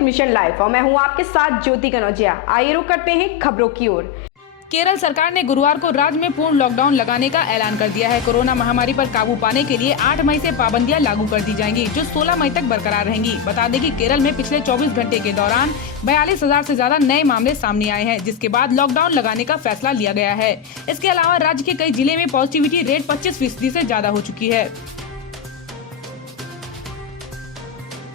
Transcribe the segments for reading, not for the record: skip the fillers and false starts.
Perfect mission live और मैं हूं आपके साथ ज्योति कनौजिया। आइए रुक करते हैं खबरों की ओर। केरल सरकार ने गुरुवार को राज्य में पूर्ण लॉकडाउन लगाने का ऐलान कर दिया है। कोरोना महामारी पर काबू पाने के लिए 8 मई से पाबंदियां लागू कर दी जाएंगी, जो 16 मई तक बरकरार रहेंगी। बता दें कि केरल में पिछले 24 घंटे के दौरान 42,000 से ज्यादा नए मामले सामने आए हैं, जिसके बाद लॉकडाउन लगाने का फैसला लिया गया है। इसके अलावा राज्य के कई जिले में पॉजिटिविटी रेट 25% से ज्यादा हो चुकी है।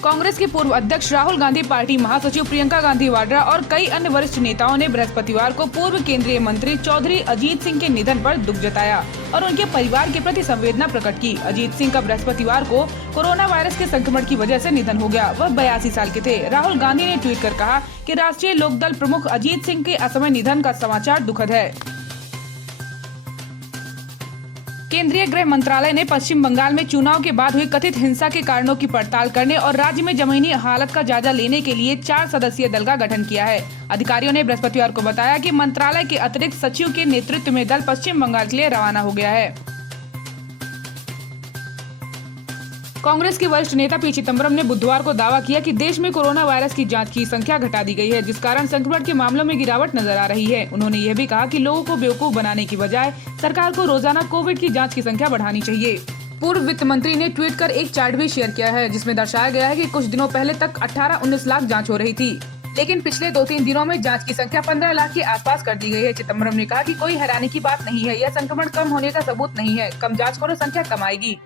कांग्रेस के पूर्व अध्यक्ष राहुल गांधी, पार्टी महासचिव प्रियंका गांधी वाड्रा और कई अन्य वरिष्ठ नेताओं ने बृहस्पतिवार को पूर्व केंद्रीय मंत्री चौधरी अजीत सिंह के निधन पर दुख जताया और उनके परिवार के प्रति संवेदना प्रकट की। अजीत सिंह का बृहस्पतिवार को कोरोना वायरस के संक्रमण की वजह से निधन हो गया। वह 82 साल के थे। राहुल गांधी ने ट्वीट कर कहा कि राष्ट्रीय लोकदल प्रमुख अजीत सिंह के असमय निधन का समाचार दुखद है। केंद्रीय गृह मंत्रालय ने पश्चिम बंगाल में चुनाव के बाद हुई कथित हिंसा के कारणों की पड़ताल करने और राज्य में जमीनी हालत का जायजा लेने के लिए 4 सदस्यीय दल का गठन किया है। अधिकारियों ने बृहस्पतिवार को बताया कि मंत्रालय के अतिरिक्त सचिव के नेतृत्व में दल पश्चिम बंगाल के लिए रवाना हो गया है। कांग्रेस के वरिष्ठ नेता पी चिदंबरम ने बुधवार को दावा किया कि देश में कोरोना वायरस की जांच की संख्या घटा दी गई है, जिस कारण संक्रमण के मामलों में गिरावट नजर आ रही है। उन्होंने यह भी कहा कि लोगों को बेवकूफ बनाने की बजाय सरकार को रोजाना कोविड की जांच की संख्या बढ़ानी चाहिए। पूर्व वित्त मंत्री ने ट्वीट कर एक चार्ट भी शेयर किया है, जिसमें दर्शाया गया है कि कुछ दिनों पहले तक 18-19 लाख जाँच हो रही थी, लेकिन पिछले 2-3 दिनों में जांच की संख्या 15 लाख के आसपास कर दी गई है। चिदंबरम ने कहा कि कोई हैरानी की बात नहीं है, यह संक्रमण कम होने का सबूत नहीं है। कम जांच करो, संख्या कम आएगी।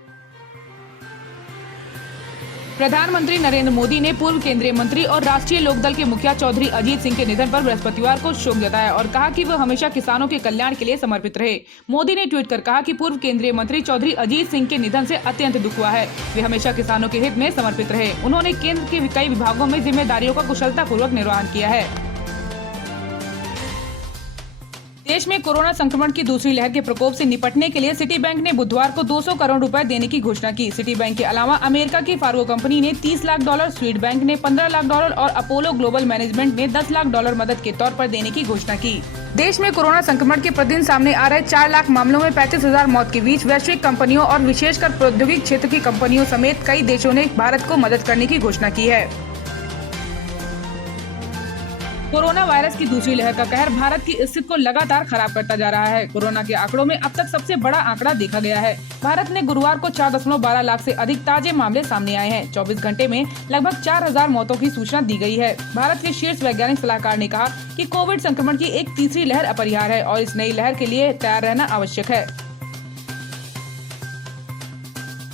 प्रधानमंत्री नरेंद्र मोदी ने पूर्व केंद्रीय मंत्री और राष्ट्रीय लोकदल के मुखिया चौधरी अजीत सिंह के निधन पर बृहस्पतिवार को शोक जताया और कहा कि वह हमेशा किसानों के कल्याण के लिए समर्पित रहे। मोदी ने ट्वीट कर कहा कि पूर्व केंद्रीय मंत्री चौधरी अजीत सिंह के निधन से अत्यंत दुख हुआ है। वे हमेशा किसानों के हित में समर्पित रहे। उन्होंने केंद्र के कई विभागों में जिम्मेदारियों का कुशलता पूर्वक निर्वहन किया है। देश में कोरोना संक्रमण की दूसरी लहर के प्रकोप से निपटने के लिए सिटी बैंक ने बुधवार को 200 करोड़ रुपए देने की घोषणा की। सिटी बैंक के अलावा अमेरिका की फार्गो कंपनी ने $30 लाख, स्वीड बैंक ने $15 लाख और अपोलो ग्लोबल मैनेजमेंट ने $10 लाख मदद के तौर पर देने की घोषणा की। देश में कोरोना संक्रमण के प्रतिदिन सामने आ रहे 4 लाख मामलों में 35,000 मौत के बीच वैश्विक कंपनियों और विशेषकर प्रौद्योगिक क्षेत्र की कंपनियों समेत कई देशों ने भारत को मदद करने की घोषणा की है। कोरोना वायरस की दूसरी लहर का कहर भारत की स्थिति को लगातार खराब करता जा रहा है। कोरोना के आंकड़ों में अब तक सबसे बड़ा आंकड़ा देखा गया है। भारत ने गुरुवार को 4.12 लाख से अधिक ताजे मामले सामने आए हैं। 24 घंटे में लगभग 4,000 मौतों की सूचना दी गई है। भारत के शीर्ष वैज्ञानिक सलाहकार ने कहा कि कोविड संक्रमण की एक तीसरी लहर अपरिहार्य है और इस नई लहर के लिए तैयार रहना आवश्यक है।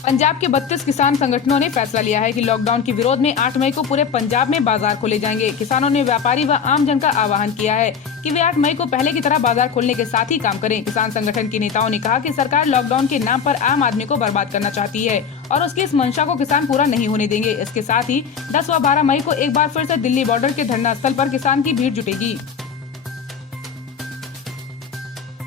पंजाब के 32 किसान संगठनों ने फैसला लिया है कि लॉकडाउन के विरोध में 8 मई को पूरे पंजाब में बाजार खोले जाएंगे। किसानों ने व्यापारी व आम जन का आह्वान किया है कि वे 8 मई को पहले की तरह बाजार खोलने के साथ ही काम करें। किसान संगठन के नेताओं ने कहा कि सरकार लॉकडाउन के नाम पर आम आदमी को बर्बाद करना चाहती है और उसकी इस मंशा को किसान पूरा नहीं होने देंगे। इसके साथ ही 10 व 12 मई को एक बार फिर से दिल्ली बॉर्डर के धरना स्थल पर किसान की भीड़ जुटेगी।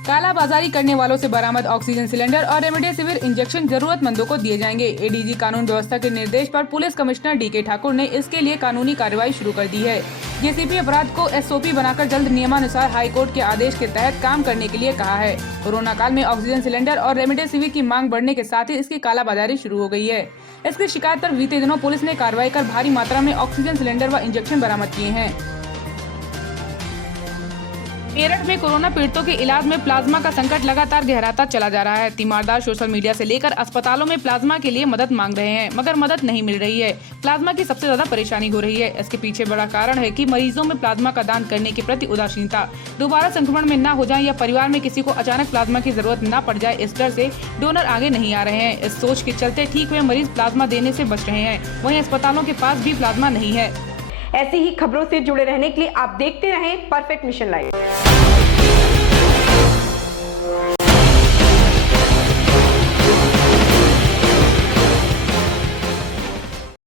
कालाबाजारी करने वालों से बरामद ऑक्सीजन सिलेंडर और रेमडेसिविर इंजेक्शन जरूरतमंदों को दिए जाएंगे। एडीजी कानून व्यवस्था के निर्देश पर पुलिस कमिश्नर डीके ठाकुर ने इसके लिए कानूनी कार्रवाई शुरू कर दी है। जेसीपी अपराध को एसओपी बनाकर जल्द नियमानुसार हाईकोर्ट के आदेश के तहत काम करने के लिए कहा है। कोरोना काल में ऑक्सीजन सिलेंडर और रेमडेसिविर की मांग बढ़ने के साथ ही इसकी कालाबाजारी शुरू हो गई है। इसकी शिकायत पर बीते दिनों पुलिस ने कार्रवाई कर भारी मात्रा में ऑक्सीजन सिलेंडर व इंजेक्शन बरामद किए हैं। मेरठ में कोरोना पीड़ितों के इलाज में प्लाज्मा का संकट लगातार गहराता चला जा रहा है। तीमारदार सोशल मीडिया से लेकर अस्पतालों में प्लाज्मा के लिए मदद मांग रहे हैं, मगर मदद नहीं मिल रही है। प्लाज्मा की सबसे ज्यादा परेशानी हो रही है। इसके पीछे बड़ा कारण है कि मरीजों में प्लाज्मा का दान करने के प्रति उदासीनता। दोबारा संक्रमण में न हो जाए या परिवार में किसी को अचानक प्लाज्मा की जरूरत न पड़ जाए, इस डर से डोनर आगे नहीं आ रहे हैं। इस सोच के चलते ठीक हुए मरीज प्लाज्मा देने से बच रहे हैं। वहीं अस्पतालों के पास भी प्लाज्मा नहीं है। ऐसी ही खबरों से जुड़े रहने के लिए आप देखते रहें परफेक्ट मिशन लाइव।